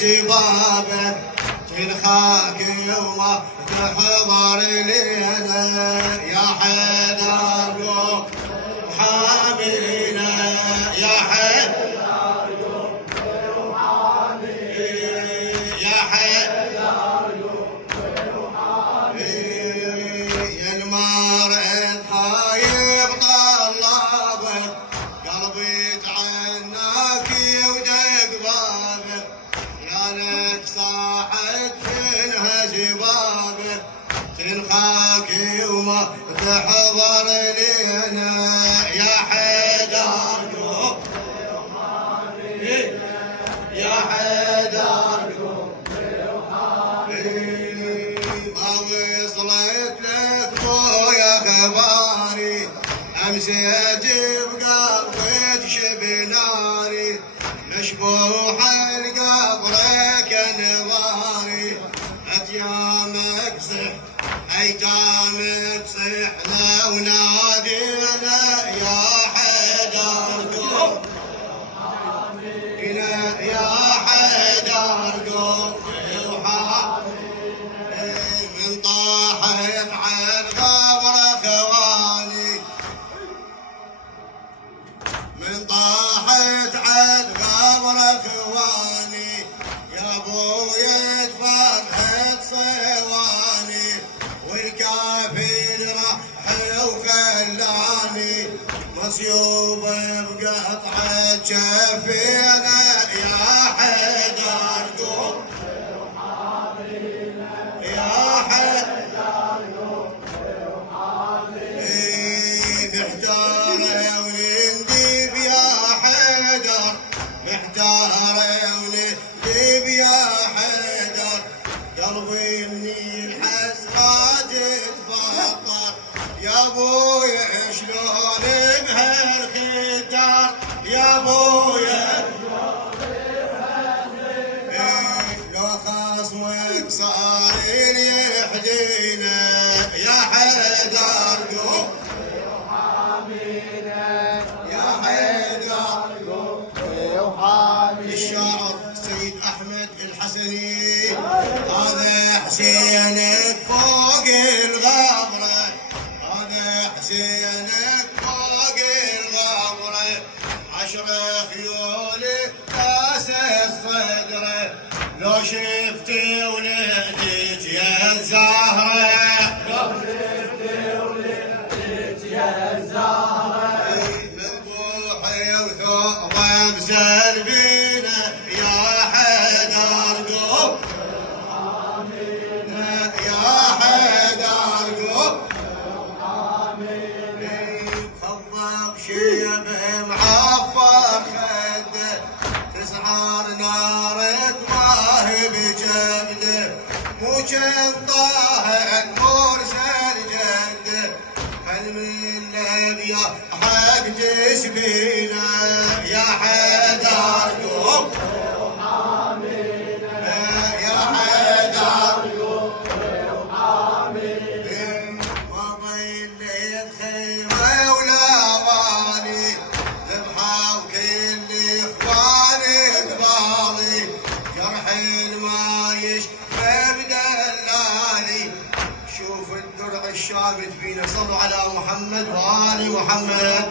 شبابك تنخاك وما تحضر لنا يا حيدر قوم حامينا يا حيدر قوم حامينا يا حيدر قوم حامينا يا المرء خايب طلبك قلبي تعناك ودق بابك يا لك صاحت منها جبابك تنخاك وما تحضر لنا يا حيدر قوم يا حيدر قوم ما وصلت لك خويا خباري امسيت بقلبك شبناري مشبوح القبرك انواري اتيامك صح ايتامك صحنا ونادينا يا حيدر قوم يا حيدر قوم من طاحت عن قبر خواني من طاحت عن قبر خواني يا ابويا تفرحت صواني والكافر راح وخلاني مصيوب بقطعة جفينا يا حيدر قوم يا حيدر قوم محتارة ونندب يا حيدر محتارة ونندب يا حيدر قلبي من الحسرات تفطر يا ابويا شلون بهالخدار يا ابويا لو خصمك صار يحدينا يا حيدر قوم يا حيدر قوم الشاعر سيد احمد الحسني هذا حسينك فوق الغبره هذا حسينك فوق الغبره 10 خيول كاس الصدره لو شفتي ولدك يا الزهره لو شفتي ولدك يا الزهره مذبوحه وثوبه مسلبينه يا حيدر قوم يا حيدر قوم خضب شيبه معفر خده تسعر نارك ما هي بجبده مو كان طاهر مرسل جده هل من الابيا حق تسبينا يا حيدر قوم يا حيدر قوم ما ضيل خيمه ولا واني ذبحوا كل اخواني قبالي جرح ما يشفى بدلالي شوف الدرع الشابت فينا صلوا على محمد وآل محمد